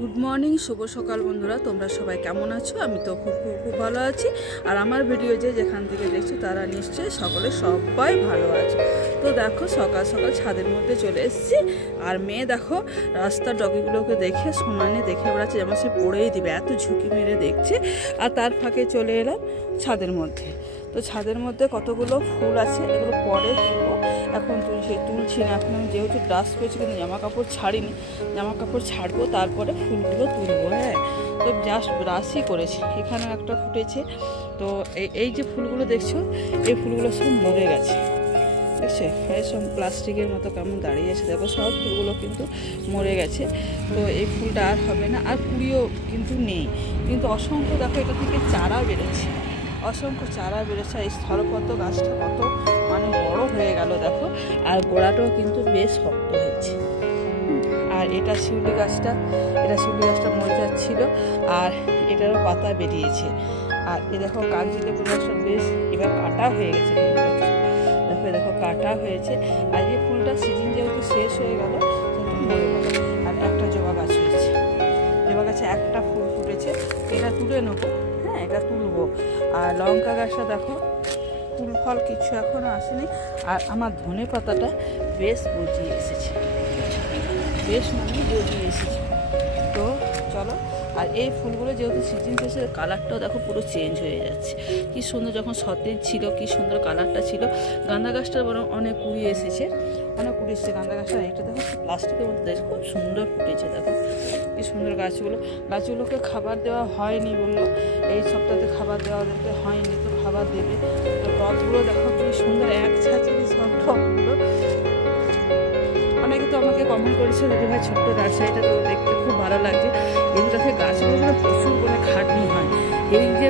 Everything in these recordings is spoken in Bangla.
গুড মর্নিং, শুভ সকাল বন্ধুরা। তোমরা সবাই কেমন আছো? আমি তো খুব ভালো আছি। আর আমার ভিডিও যেখান থেকে দেখছো তারা নিশ্চয়ই সবাই ভালো আছে। তো দেখো সকাল সকাল ছাদের মধ্যে চলে এসেছি। আর মেয়ে দেখো রাস্তার ডগিগুলোকে দেখে সমানে দেখে বেড়াচ্ছে, যেমন সে পড়েই দিবে, এত ঝুঁকি মেরে দেখছে। আর তার ফাঁকে চলে এলাম ছাদের মধ্যে। তো ছাদের মধ্যে কতগুলো ফুল আছে, এগুলো পরে তুলবো, এখন তুলছি না। এখন আমি যেহেতু ব্রাশ করেছি কিন্তু জামা কাপড় ছাড়িনি, জামা কাপড় ছাড়বো তারপরে ফুলগুলো তুলবো। হ্যাঁ, তো জাস্ট ব্রাশই করেছি। এখানে একটা ফুটেছে। তো এই যে ফুলগুলো দেখছো, এই ফুলগুলো সব মরে গেছে, দেখছো? এই সব প্লাস্টিকের মতো কেমন দাঁড়িয়েছে, দেখো সব ফুলগুলো কিন্তু মরে গেছে। তো এই ফুলটা আর হবে না, আর কুড়িও কিন্তু নেই। কিন্তু অসংখ্য দেখো এটা থেকে চারা বেড়েছে, অসংখ্য চারা বেড়েছে। এই স্থলপদ্ম গাছটা কত মানে বড় হয়ে গেল দেখো, আর গোড়াটাও কিন্তু বেশ শক্ত হয়েছে। আর এটা শিউলি গাছটা মরে যাচ্ছিল, আর এটারও পাতা বেরিয়েছে। আর এ দেখো কাগজি লেবু গাছটা বেশ এবার কাটা হয়ে গেছে, দেখো কাটা হয়েছে। আর এই ফুলটা সিজন যেহেতু শেষ হয়ে গেল সেহেতু মরে গেল। আর একটা জবা গাছ হয়েছে, জবা গাছে একটা ফুল ফুটেছে, এটা তুলে নেবো। হ্যাঁ, এটা তুলবো। আর লঙ্কা গাছটা দেখো ফুল ফল কিছু এখনো আসেনি। আর আমার ধনে পাতাটা বেশ গজিয়ে এসেছে, গজিয়ে এসেছে। তো চলো। আর এই ফুলগুলো যেহেতু সিজন শেষে কালারটাও দেখো পুরো চেঞ্জ হয়ে যাচ্ছে। কি সুন্দর, যখন সতেজ ছিল কি সুন্দর কালারটা ছিল। গাঁদা গাছটার বরং অনেক কুড়ি এসেছে, গাঁদা গাছটা। এটা দেখো প্লাস্টিকের মধ্যে দেখো খুব সুন্দর ফুটেছে, দেখো কি সুন্দর গাছগুলোকে খাবার দেওয়া হয়নি, বললো এই সপ্তাহে খাবার দেওয়া ওদেরকে হয়নি, তো খাবার দেবে। তো টবগুলো দেখো কি সুন্দর, এক ছাঁচেরই সব টবগুলো। অনেকে তো আমাকে কমেন্ট করেছে দিদি ভাই ছোট্ট নার্সারিটা তো দেখতে খুব ভালো লাগছে। এগুলোতে গাছগুলো প্রচুর করে খাটনি হয়। এই যে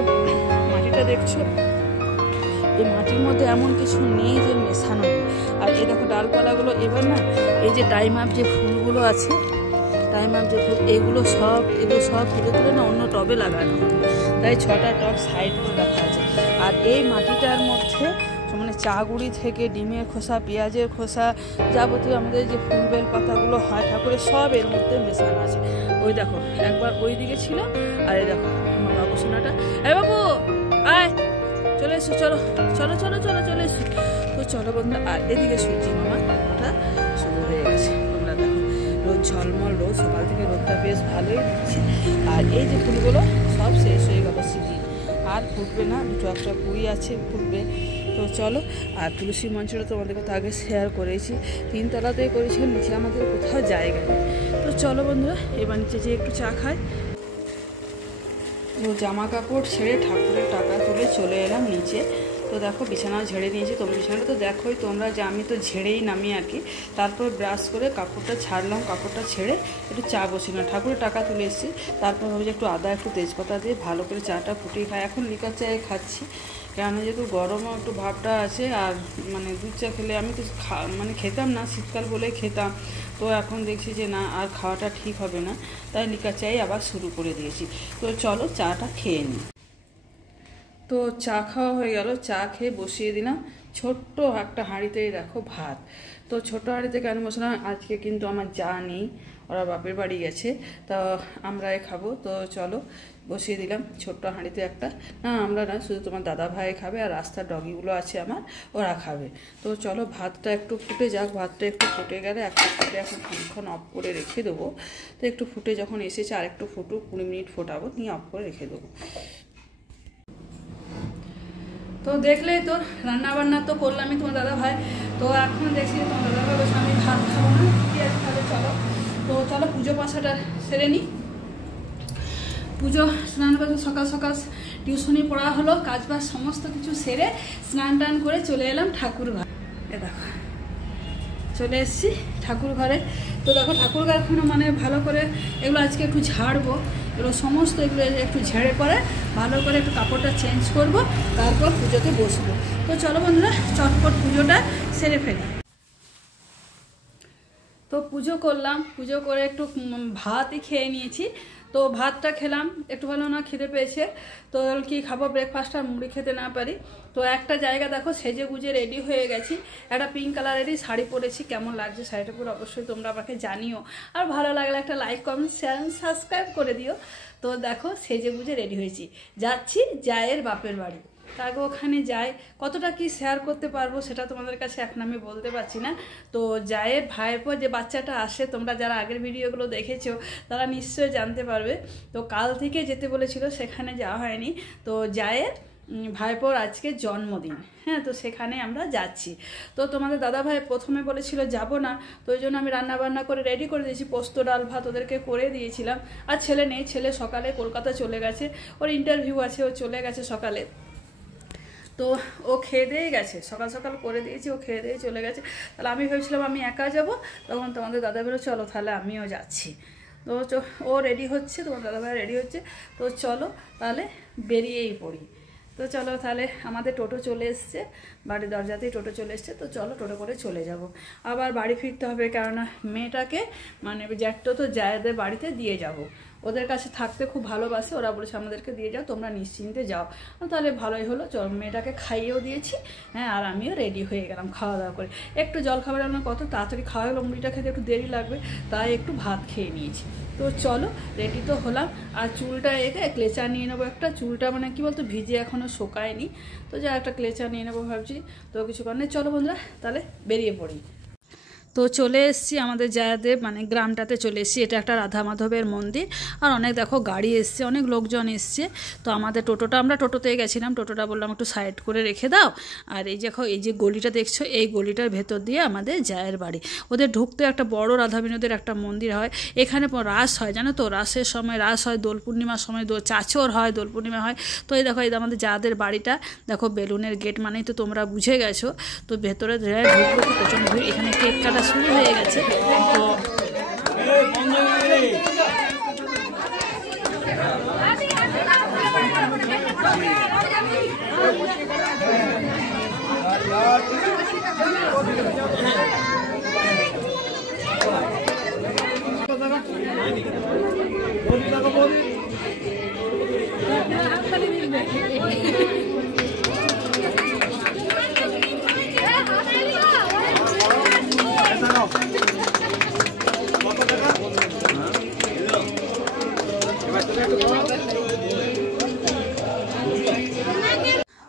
মাটিটা দেখছো, এই মাটির মধ্যে এমন কিছু নেই যে মেশানো নেই। আর এই দেখো ডালপালাগুলো এবার না, এই যে টাইম আপ যে ফুলগুলো আছে, এগুলো সব তুলে না অন্য টবে লাগানো হবে। তাই 6টা টব সাইড করে রাখা আছে। আর এই মাটিটার মধ্যে মানে চাগুড়ি থেকে ডিমের খোসা, পেঁয়াজের খোসা, যাবতীয় আমাদের যে ফুল বেল পাতাগুলো হয় ঠাকুরের, সব এর মধ্যে মেশানো আছে। ওই দেখো একবার ওই দিকে ছিল, আর এই দেখো আমার বাবু সোনাটা, এ বাবু আয়, চলে এসো, চলো চলে এসো। তো চলো বন্ধুরা। আর এদিকে সূর্যি মামা ওটা শুরু হয়ে গেছে। তোমরা দেখো রোদ ঝলমল, রোদ সকাল থেকে রোদটা বেশ ভালোই দিচ্ছে। আর এই যে ফুলগুলো সব শেষ হয়ে গেল সিজন, আর ফুটবে না, দুটো একটা কুড়ি আছে, ফুটবে। তো চলো। আর তুলসী মঞ্চটা তোমাদেরকে তো আগে শেয়ার করেছি, 3 তলাতেই করেছি, নিচে আমাদের কোথাও জায়গা নেই। তো চলো বন্ধুরা, এবার নিচে যে একটু চা খাই। তো জামা কাপড় ছেড়ে ঠাকুরের টাকা তুলে চলে এলাম নিচে। তো দেখো বিছানা ঝেড়ে নিয়েছি। তোমরা বিছানাটা তো দেখোই তোমরা যে আমি তো ঝেড়েই নামি আর কি। তারপর ব্রাশ করে কাপড়টা ছাড়লাম, কাপড়টা ছেড়ে একটু চা বসিলাম। ঠাকুরের টাকা তুলে এসেছি। তারপর ভাবছি একটু আদা একটু তেজপাতা দিয়ে ভালো করে চাটা ফুটিয়ে খাই। এখন লিকার চায়ে খাচ্ছি, কেন যেহেতু গরমও একটু ভাবটা আছে। আর মানে দুধ চা খেলে আমি তো মানে খেতাম না, শীতকাল বলেই খেতাম। তো এখন দেখছি যে না, আর খাওয়াটা ঠিক হবে না, তাই লিকার চাই আবার শুরু করে দিয়েছি। তো চলো চাটা খেয়ে নিই। তো চা খাওয়া হয়ে গেল, চা খেয়ে বসিয়ে দিলাম ছোট্ট একটা হাঁড়িতেই দেখো ভাত। তো ছোট্ট হাঁড়িতে কেন বসলাম, আজকে কিন্তু আমার যা নেই, ওরা বাপের বাড়ি গেছে, তো আমরাই খাবো। তো চলো বসিয়ে দিলাম ছোট্ট হাঁড়িতে একটা, না আমরা না, শুধু তোমার দাদা ভাই খাবে, আর রাস্তার ডগিগুলো আছে আমার, ওরা খাবে। তো চলো ভাতটা একটু ফুটে যাক। ভাতটা একটু ফুটে গেলে একটা ফুটে এখন খানিকক্ষণ অফ করে রেখে দেবো। তো একটু ফুটে যখন এসেছে আর একটু ফুটুক, 20 মিনিট ফোটাবো, নিয়ে অফ করে রেখে দেবো। তো দেখলেই তো রান্না বান্না তো করলামই তোমার দাদা ভাই। তো এখন দেখছি তোমার দাদা ভাই বসে, আমি ভাত খাবো না, ঠিক আছে তাহলে চলো। তো চলো পুজো পাশাটা সেরে নিই। পুজো স্নান করে সকাল সকাল টিউশনি পড়া হলো, কাজবাজ সমস্ত কিছু সেরে স্নান টান করে চলে এলাম ঠাকুর ঘর। এ দেখো চলে এসেছি ঠাকুর ঘরে। তো দেখো ঠাকুর ঘরখানে মানে ভালো করে এগুলো আজকে একটু ঝাড়বো, এগুলো সমস্ত এগুলো একটু ঝেড়ে পরে ভালো করে একটু কাপড়টা চেঞ্জ করব, তারপর পুজোতে বসবো। তো চলো বন্ধুরা চটপট পুজোটা সেরে ফেলি। তো পুজো করলাম, পুজো করে একটু ভাতই খেয়ে নিয়েছি। তো ভাতটা খেলাম, একটু ভালো না খিদে পেয়েছে। তো কি খাবো, ব্রেকফাস্ট আর মুড়ি খেতে না পারি। তো একটা জায়গা দেখো সেজে গুজে রেডি হয়ে গেছি, একটা পিঙ্ক কালারেরই শাড়ি পরেছি। কেমন লাগছে শাড়িটা পুরো অবশ্যই তোমরা আমাকে জানিও, আর ভালো লাগলে একটা লাইক কমেন্ট শেয়ার সাবস্ক্রাইব করে দিও। তো দেখো সেজে গুজে রেডি হয়েছি, যাচ্ছি জায়ের বাপের বাড়ি। তাকে ওখানে যাই, কতটা কি শেয়ার করতে পারবো সেটা তোমাদের কাছে এখন আমি বলতে পারছি না। তো জায়ের ভাইপো যে বাচ্চাটা আসে, তোমরা যারা আগের ভিডিওগুলো দেখেছো তারা নিশ্চয়ই জানতে পারবে। তো কাল থেকে যেতে বলেছিল, সেখানে যাওয়া হয়নি। তো জায়ের ভাইপোর আজকে জন্মদিন, হ্যাঁ, তো সেখানে আমরা যাচ্ছি। তো তোমাদের দাদা ভাই প্রথমে বলেছিল যাব না, তো ওই জন্য আমি রান্না বান্না করে রেডি করে দিয়েছি, পোস্ত ডাল ভাত ওদেরকে করে দিয়েছিলাম। আর ছেলে নেই, ছেলে সকালে কলকাতা চলে গেছে, ওর ইন্টারভিউ আছে, ও চলে গেছে সকালে। তো ও খেয়ে দিয়ে গেছে, সকাল সকাল করে দিয়েছি, ও খেয়ে দিয়ে চলে গেছে। তাহলে আমি ভেবেছিলাম আমি একা যাব, তখন তোমাদের দাদা বেরো চলো তাহলে আমিও যাচ্ছি। তো ও রেডি হচ্ছে, তোমার দাদাভাই রেডি হচ্ছে। তো চলো তাহলে বেরিয়েই পড়ি। তো চলো তাহলে, আমাদের টোটো চলে এসছে, বাড়ির দরজাতেই টোটো চলে এসছে। তো চলো টোটো করে চলে যাব, আবার বাড়ি ফিরতে হবে, কেননা মেয়েটাকে মানে জ্যাঠতো তো জায়েদের বাড়িতে দিয়ে যাব। ওদের কাছে থাকতে খুব ভালোবাসে, ওরা বলেছে আমাদেরকে দিয়ে যাও, তোমরা নিশ্চিন্তে যাও। তাহলে ভালোই হলো, চল মেয়েটাকে খাইয়েও দিয়েছি, হ্যাঁ, আর আমিও রেডি হয়ে গেলাম খাওয়া দাওয়া করে। একটু জল খাবার আমার কত তাড়াতাড়ি খাওয়া গেলো, মুড়িটা খেতে একটু দেরি লাগবে, তাই একটু ভাত খেয়ে নিয়েছি। তো চলো রেডি তো হলাম, আর চুলটা এঁকে ক্লেচা নিয়ে নেবো একটা। চুলটা মানে কি বলতো ভিজে এখনও শোকায়নি, তো যা একটা ক্লেচা নিয়ে নেবো ভাবছি। তো কিছু করার নেই, চলো বন্ধুরা তাহলে বেরিয়ে পড়ি। তো চলে এসেছি আমাদের জায়াদের মানে গ্রামটাতে চলে এসেছি। এটা একটা রাধা মাধবের মন্দির, আর অনেক দেখো গাড়ি এসছে, অনেক লোকজন এসছে। তো আমাদের টোটোটা, আমরা টোটোতেই গেছিলাম, টোটোটা বললাম একটু সাইড করে রেখে দাও। আর এই দেখো এই যে গলিটা দেখছো, এই গলিটার ভেতর দিয়ে আমাদের জায়ের বাড়ি। ওদের ঢুকতে একটা বড় রাধা বিনোদের একটা মন্দির হয়, এখানে রাস হয়, জানো তো, রাসের সময় রাস হয়, দোল পূর্ণিমার সময় চাচর হয়, দোল পূর্ণিমা হয়। তো এই দেখো এই আমাদের জায়াদের বাড়িটা, দেখো বেলুনের গেট মানেই তো তোমরা বুঝে গেছো। তো ভেতরে ঢুকবো, প্রচণ্ড ভিড়, এখানে কেক কাটা শুরু হয়ে গেছে।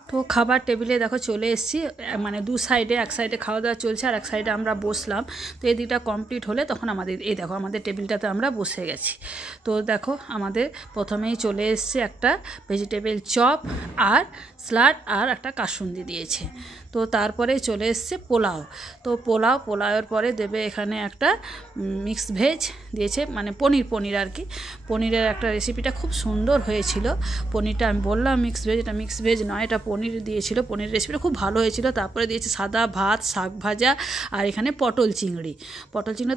তো খাবার টেবিলে দেখো চলে এসেছি, মানে দু সাইডে, এক সাইডে খাওয়া দাওয়া চলছে আর এক সাইডে আমরা বসলাম। তো এই দিকটা কমপ্লিট হলে তখন আমাদের এই দেখো আমাদের টেবিলটাতে আমরা বসে গেছি। তো দেখো আমাদের প্রথমেই চলে এসছে একটা ভেজিটেবল চপ আর স্যালাড আর একটা কাসুন্দি দিয়েছে। তো তারপরে চলে এসছে পোলাও। তো পোলাওয়ের পরে দেবে এখানে একটা মিক্স ভেজ দিয়েছে, মানে পনির আর কি, পনিরের একটা রেসিপিটা খুব সুন্দর হয়েছিল। পনিরটা আমি বললাম মিক্স ভেজ, এটা মিক্স ভেজ নয়, এটা পনির দিয়েছিল, পনিরের রেসিপিটা খুব ভালো হয়েছিল। তারপরে দিয়েছে সাদা ভাত, শাক ভাজা, আর এখানে পটল চিংড়ি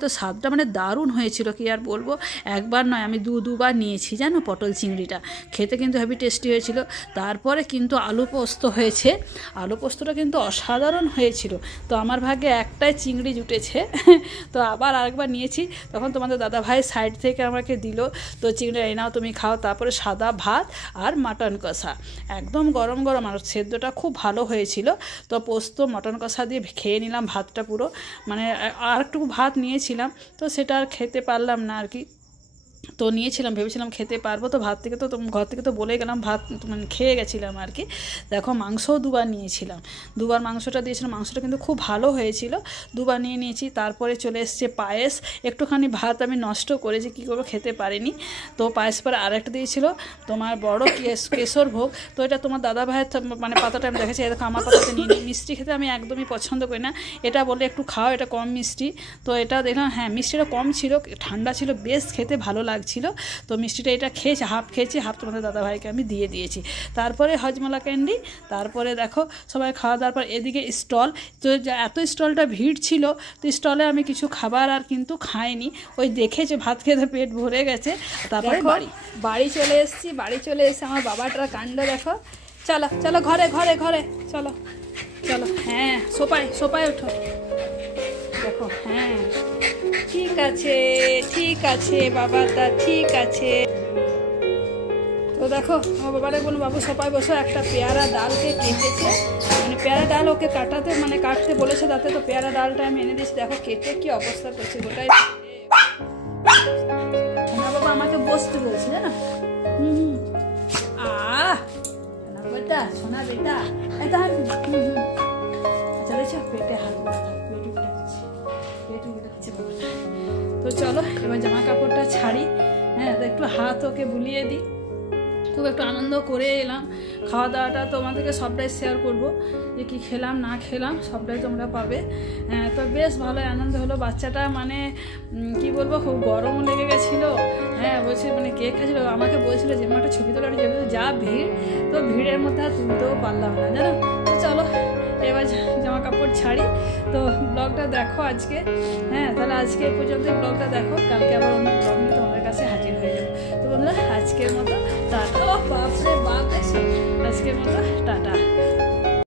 তো স্বাদটা মানে দারুণ হয়েছিল, কি আর বলবো। একবার নয়, আমি দুবার নিয়েছি জানো পটল চিংড়িটা, খেতে কিন্তু হেভি টেস্টি হয়েছিল। তারপরে কিন্তু আলু পোস্ত হয়েছে, আলু পোস্তটা কিন্তু অসাধারণ হয়েছিল। তো আমার ভাগ্যে একটাই চিংড়ি জুটেছে, তো আবার আরেকবার নিয়েছি, তখন তোমাদের দাদা ভাই সাইড থেকে আমাকে দিল, তো চিংড়ি এই নাও তুমি খাও। তারপরে সাদা ভাত আর মাটন কষা, একদম গরম গরম, আর সেদ্ধটা খুব ভালো হয়েছিল। তো পোস্ত মটন কষা দিয়ে খেয়ে নিলাম ভাতটা পুরো, মানে আর একটু ভাত নিয়েছিলাম, তো সেটা আর খেতে পারলাম না আর কি। তো নিয়েছিলাম, ভেবেছিলাম খেতে পারবো, তো ভাত থেকে তো ঘর থেকে তো বলে গেলাম, ভাত মানে খেয়ে গেছিলাম আর কি। দেখো মাংসও দুবার নিয়েছিলাম, দুবার মাংসটা দিয়েছিলাম, মাংসটা কিন্তু খুব ভালো হয়েছিল, দুবার নিয়েছি। তারপরে চলে এসছে পায়েস, একটুখানি ভাত আমি নষ্ট করেছি, কী করবো খেতে পারিনি। তো পায়েস পরে আরেকটা দিয়েছিল তোমার বড় কেশর ভোগ। তো এটা তোমার দাদা ভাইয়ের মানে পাতাটা আমি দেখেছি, দেখো আমার পাতাতে নিয়ে নিই। মিষ্টি খেতে আমি একদমই পছন্দ করি না, এটা বলে একটু খাও, এটা কম মিষ্টি। তো এটা দেখলাম হ্যাঁ মিষ্টিটা কম ছিল, ঠান্ডা ছিল, বেশ খেতে ভালো লাগছিল। তো মিষ্টিটা এটা খেয়েছি, হাফ খেয়েছি, হাফ তোমাদের দাদাভাইকে আমি দিয়ে দিয়েছি। তারপরে হজমলা ক্যান্ডি, তারপরে দেখো সবাই খাওয়া দাওয়ার পর এদিকে স্টল। তো এত স্টলটা ভিড় ছিল, তো স্টলে আমি কিছু খাবার আর কিন্তু খাইনি, ওই দেখেছে ভাত খেতে পেট ভরে গেছে। তারপরে বাড়ি চলে এসেছি, বাড়ি চলে এসে আমার বাবাটার কাণ্ড দেখো। চলো চলো ঘরে ঘরে ঘরে চলো চলো, হ্যাঁ সোপায় ওঠো, দেখো হ্যাঁ কি ঠিক আছে বাবাটা ঠিক আছে। তো দেখো আমার বাবারা কোনো বাবু সবাই বসে একটা পেয়ারা ডালকে কেটেছে, মানে পেয়ারা ডাল ওকে কাটতে বলেছে তাতে, তো পেয়ারা ডালটা আমি এনে দিয়েছি। দেখো কেটে কি অবস্থা করছে গোটাই। না বাবা আমাকে বসতে বলছে জানো। বেটা সোনা বেটা এটা আচ্ছা দেখছো পেটে হাত পেটে উঠেছে বাবাটা। তো চলো এবার জামা কাপড়টা ছাড়ি, হ্যাঁ একটু হাত ওকে বুলিয়ে দিই। খুব একটু আনন্দ করে এলাম। খাওয়া দাওয়াটা তোমাদেরকে সবটাই শেয়ার করবো, যে কী খেলাম না খেলাম সবটাই তোমরা পাবে। তো বেশ ভালোই আনন্দ হলো। বাচ্চাটা মানে কি বলবো, খুব গরমও লেগে গেছিলো। হ্যাঁ বলছে মানে কেক খাচ্ছিলো, আমাকে বলছিল যে একটা ছবি তোলার যাবে, যা ভিড়, তো ভিড়ের মধ্যে আর তুলতেও পারলাম না জানো। তো চলো এবার জামা কাপড় ছাড়ি। তো ব্লগটা দেখো আজকে, হ্যাঁ তাহলে আজকে এই পর্যন্ত ব্লগটা দেখো, কালকে আবার অন্য ব্লগ নিয়ে তোমাদের কাছে হাজির হয়ে যাবো। তো বন্ধুরা আজকের মতো টাটা। বাপরে বাপ, আজকের মতো টাটা।